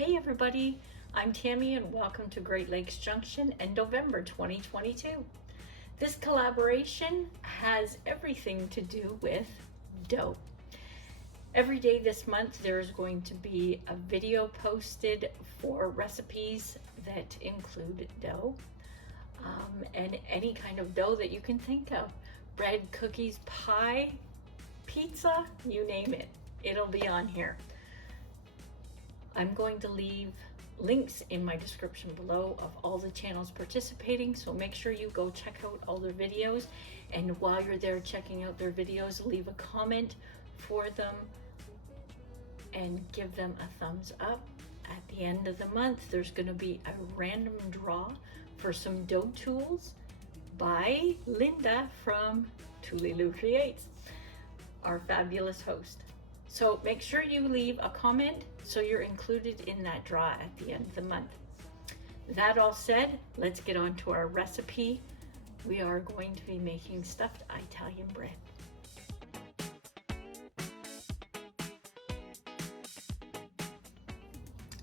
Hey everybody, I'm Tammy and welcome to Great Lakes Junction and DoughVember 2022. This collaboration has everything to do with dough. Every day this month there's going to be a video posted for recipes that include dough and any kind of dough that you can think of. Bread, cookies, pie, pizza, you name it, it'll be on here. I'm going to leave links in my description below of all the channels participating, so make sure you go check out all their videos, and while you're there checking out their videos, leave a comment for them and give them a thumbs up. At the end of the month there's going to be a random draw for some dough tools by Linda from Tuliloo Creates, our fabulous host. So make sure you leave a comment so you're included in that draw at the end of the month. That all said, let's get on to our recipe. We are going to be making stuffed Italian bread.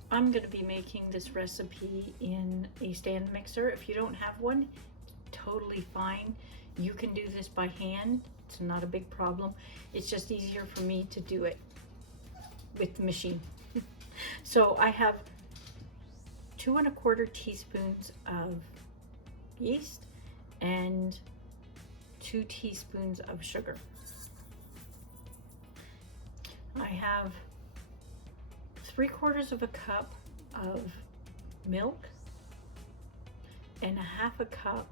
I'm going to be making this recipe in a stand mixer. If you don't have one, totally fine. You can do this by hand. It's not a big problem. It's just easier for me to do it with the machine. So I have 2 1/4 teaspoons of yeast and 2 teaspoons of sugar. I have 3/4 cup of milk and 1/2 cup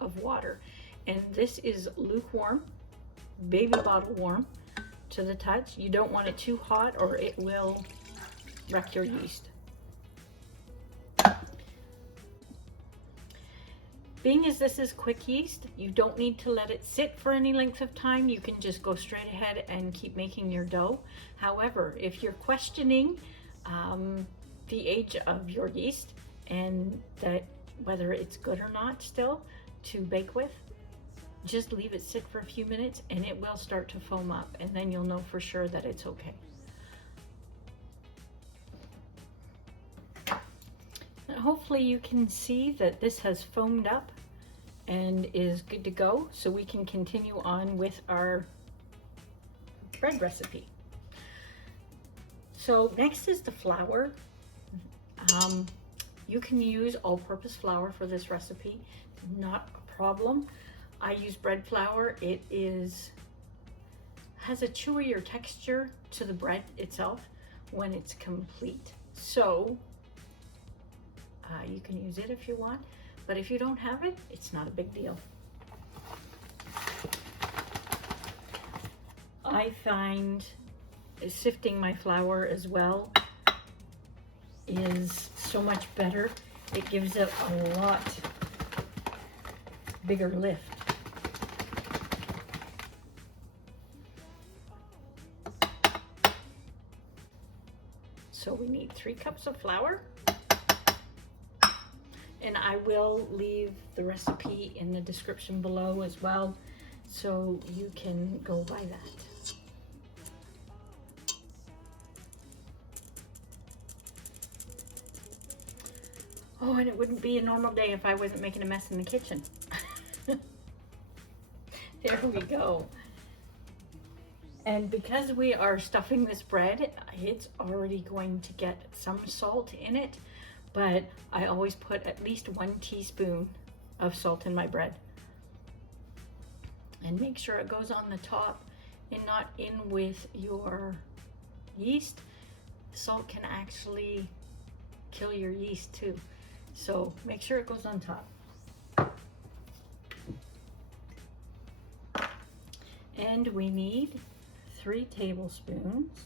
of water. And this is lukewarm, baby bottle warm to the touch. You don't want it too hot or it will wreck your yeast. Being as this is quick yeast, you don't need to let it sit for any length of time. You can just go straight ahead and keep making your dough. However, if you're questioning the age of your yeast and that whether it's good or not still to bake with, just leave it sit for a few minutes and it will start to foam up, and then you'll know for sure that it's okay. And hopefully you can see that this has foamed up and is good to go, so we can continue on with our bread recipe. So next is the flour. You can use all-purpose flour for this recipe, not a problem. I use bread flour. It has a chewier texture to the bread itself when it's complete. So you can use it if you want, but if you don't have it, it's not a big deal. I find sifting my flour as well is so much better. It gives it a lot bigger lift. So we need 3 cups of flour, and I will leave the recipe in the description below as well, so you can go by that. Oh, and it wouldn't be a normal day if I wasn't making a mess in the kitchen. There we go. And because we are stuffing this bread, it's already going to get some salt in it, but I always put at least 1 teaspoon of salt in my bread. And make sure it goes on the top and not in with your yeast. Salt can actually kill your yeast too. So make sure it goes on top. And we need 3 tablespoons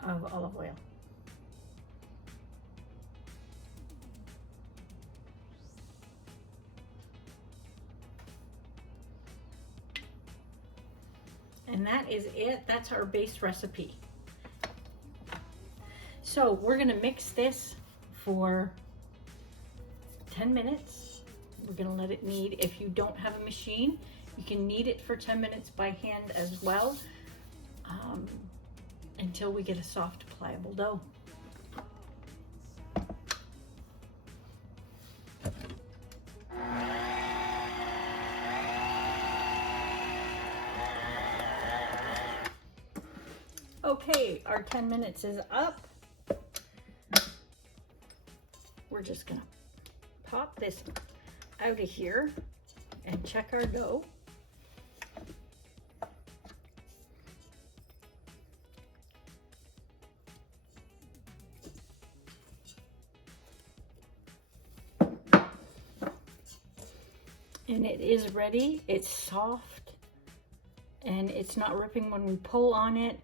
of olive oil. And that is it. That's our base recipe. So we're gonna mix this for 10 minutes. We're gonna let it knead. If you don't have a machine, you can knead it for 10 minutes by hand as well. until we get a soft, pliable dough. Okay, our 10 minutes is up. We're just gonna pop this out of here and check our dough. And it is ready. It's soft and it's not ripping when we pull on it.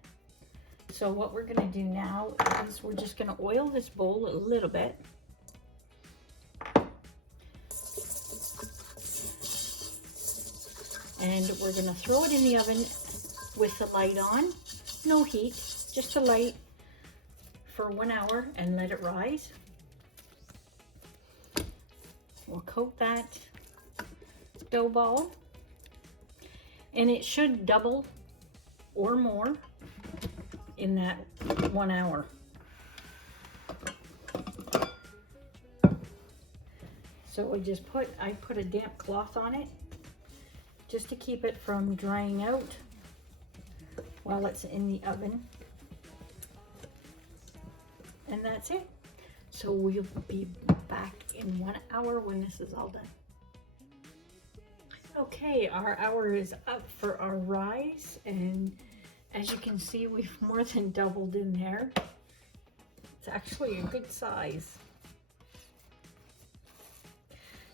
So what we're gonna do now is we're just gonna oil this bowl a little bit. And we're gonna throw it in the oven with the light on, no heat, just the light for 1 hour and let it rise. We'll coat that dough ball and it should double or more in that 1 hour. So I put a damp cloth on it just to keep it from drying out while it's in the oven. And that's it. So we'll be back in 1 hour when this is all done. Okay, our hour is up for our rise, and as you can see, we've more than doubled in there. It's actually a good size.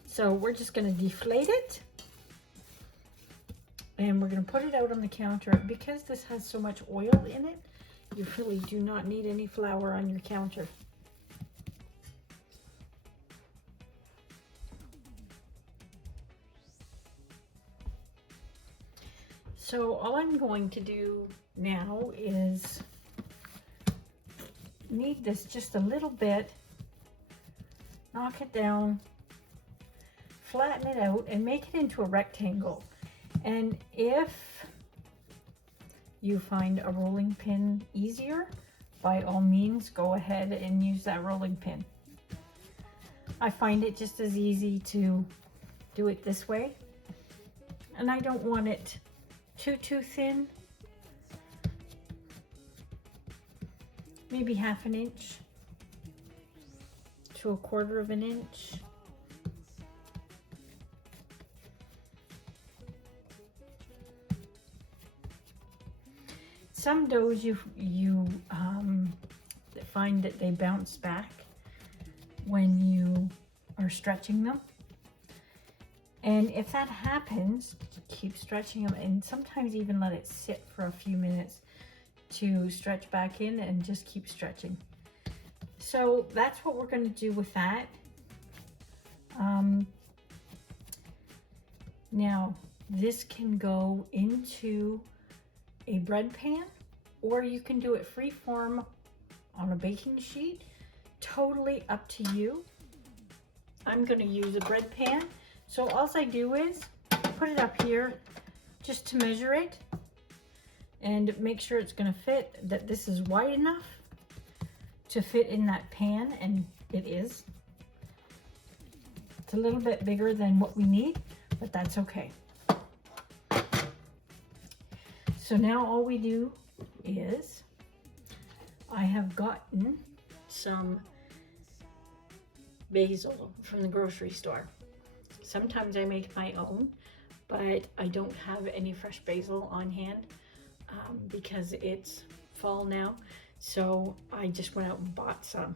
So we're just gonna deflate it, and we're gonna put it out on the counter. Because this has so much oil in it, you really do not need any flour on your counter. So all I'm going to do now is knead this just a little bit, knock it down, flatten it out, and make it into a rectangle. And if you find a rolling pin easier, by all means go ahead and use that rolling pin. I find it just as easy to do it this way, and I don't want it too thin. Maybe 1/2 inch to 1/4 inch. Some doughs you find that they bounce back when you are stretching them. And if that happens, keep stretching them, and sometimes even let it sit for a few minutes to stretch back in, and just keep stretching. So that's what we're going to do with that. Now this can go into a bread pan, or you can do it free form on a baking sheet. Totally up to you. I'm going to use a bread pan. So all I do is put it up here just to measure it and make sure it's going to fit, that this is wide enough to fit in that pan, and it is. It's a little bit bigger than what we need, but that's okay. So now all we do is, I have gotten some basil from the grocery store. Sometimes I make my own, but I don't have any fresh basil on hand because it's fall now. So I just went out and bought some.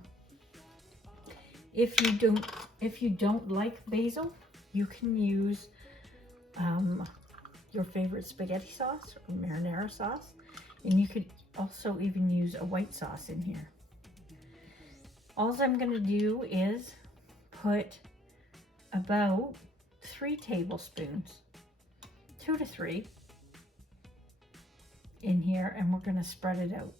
If you don't like basil, you can use your favorite spaghetti sauce or marinara sauce, and you could also even use a white sauce in here. All I'm going to do is put about 3 tablespoons, 2 to 3 in here, and we're going to spread it out.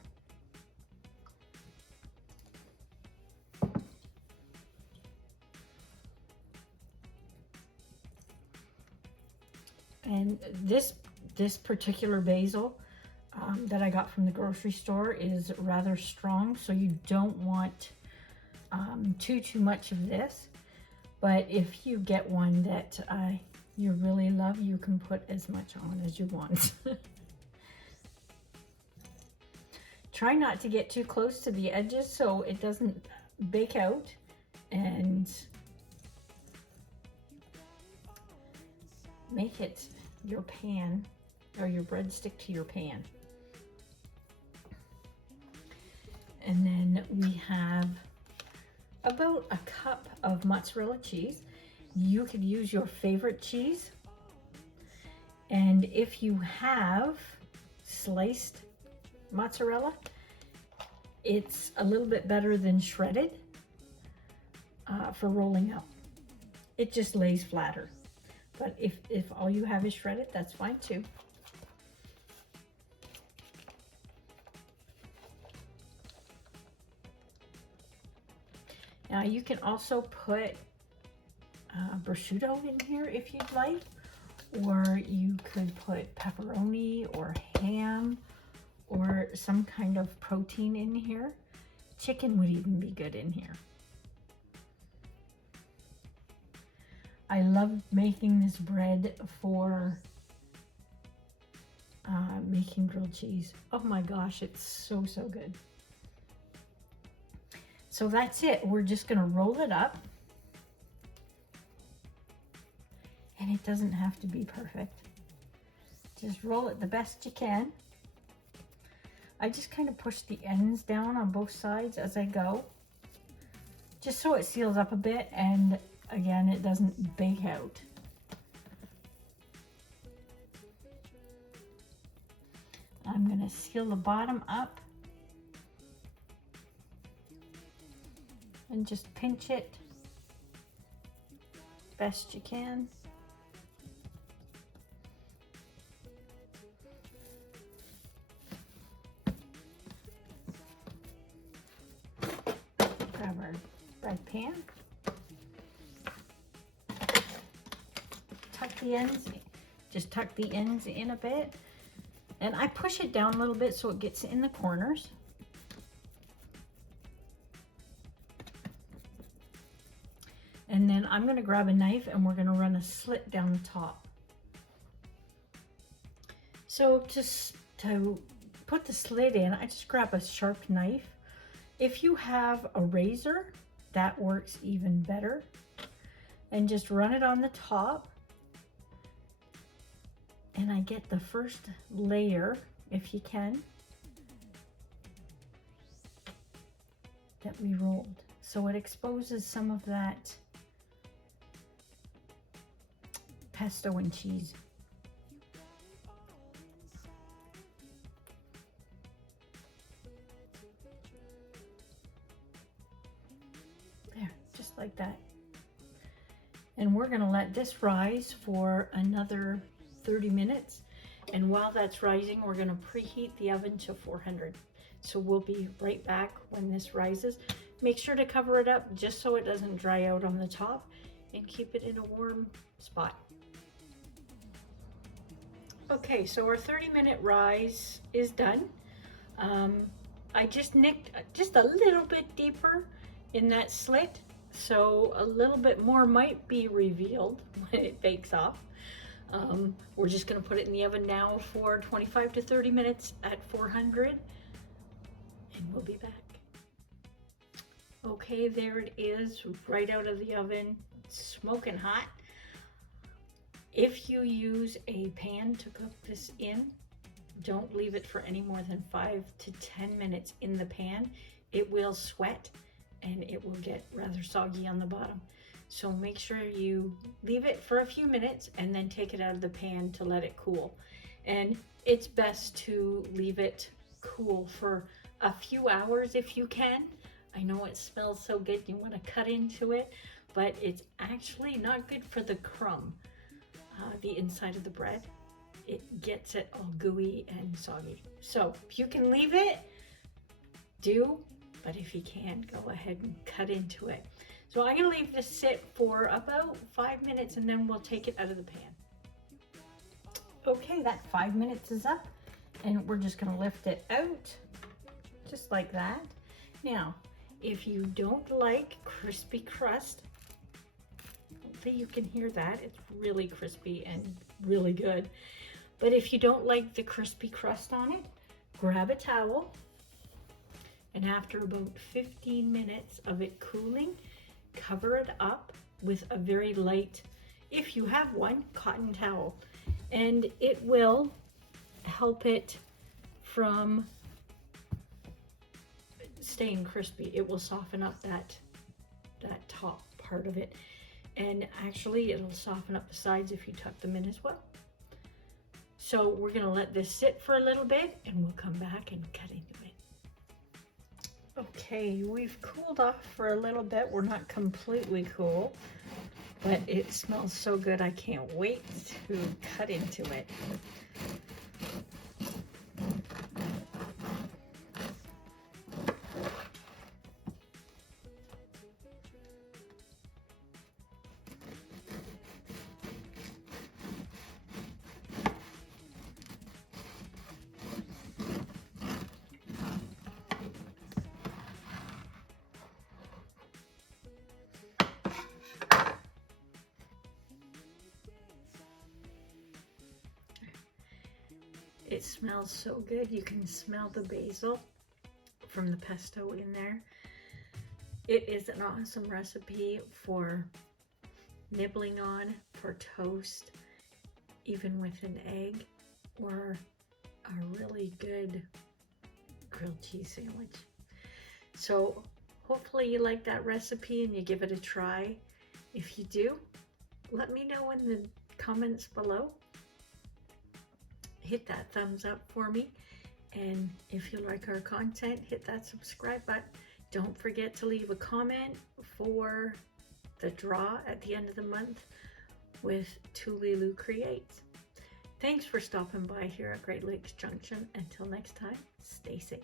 And this particular basil, that I got from the grocery store is rather strong, so you don't want too much of this. But if you get one that you really love, you can put as much on as you want. Try not to get too close to the edges so it doesn't bake out, and make it your pan or your bread stick to your pan. And then we have about a cup of mozzarella cheese. You could use your favorite cheese. And if you have sliced mozzarella, it's a little bit better than shredded for rolling up. It just lays flatter. But if all you have is shredded, that's fine too. Now you can also put prosciutto in here if you'd like, or you could put pepperoni or ham or some kind of protein in here. Chicken would even be good in here. I love making this bread for making grilled cheese. Oh my gosh, it's so good. So that's it. We're just gonna roll it up. And it doesn't have to be perfect. Just roll it the best you can. I just kind of push the ends down on both sides as I go, just so it seals up a bit, and again, it doesn't bake out. I'm gonna seal the bottom up and just pinch it best you can. Grab our bread pan. Tuck the ends, just tuck the ends in a bit. And I push it down a little bit so it gets in the corners. And then I'm going to grab a knife and we're going to run a slit down the top. So to put the slit in, I just grab a sharp knife. If you have a razor, that works even better. And just run it on the top. And I get the first layer, if you can, that we rolled. So it exposes some of that pesto and cheese. There, just like that. And we're gonna let this rise for another 30 minutes. And while that's rising, we're gonna preheat the oven to 400. So we'll be right back when this rises. Make sure to cover it up just so it doesn't dry out on the top, and keep it in a warm spot. Okay, so our 30-minute rise is done. I just nicked just a little bit deeper in that slit, so a little bit more might be revealed when it bakes off. We're just going to put it in the oven now for 25 to 30 minutes at 400, and we'll be back. Okay, there it is, right out of the oven, smoking hot. If you use a pan to cook this in, don't leave it for any more than 5 to 10 minutes in the pan. It will sweat and it will get rather soggy on the bottom. So make sure you leave it for a few minutes and then take it out of the pan to let it cool. And it's best to leave it cool for a few hours if you can. I know it smells so good, you want to cut into it, but it's actually not good for the crumb, the inside of the bread. It gets it all gooey and soggy. So if you can leave it, do, but if you can't, go ahead and cut into it. So I'm gonna leave this sit for about 5 minutes and then we'll take it out of the pan. Okay, that 5 minutes is up And we're just gonna lift it out, just like that. Now, if you don't like crispy crust, hopefully you can hear that. It's really crispy and really good. But if you don't like the crispy crust on it, grab a towel, and after about 15 minutes of it cooling, cover it up with a very light, if you have one, cotton towel. And it will help it from staying crispy. It will soften up that top part of it, and actually it'll soften up the sides if you tuck them in as well. So we're gonna let this sit for a little bit and we'll come back and cut into it. Okay, we've cooled off for a little bit. We're not completely cool, but it smells so good. I can't wait to cut into it. It smells so good. You can smell the basil from the pesto in there. It is an awesome recipe for nibbling on, for toast, even with an egg, or a really good grilled cheese sandwich. So hopefully you like that recipe and you give it a try. If you do, let me know in the comments below. Hit that thumbs up for me, and if you like our content, hit that subscribe button. Don't forget to leave a comment for the draw at the end of the month with Tulilu Creates. Thanks for stopping by here at Great Lakes Junction. Until next time, stay safe.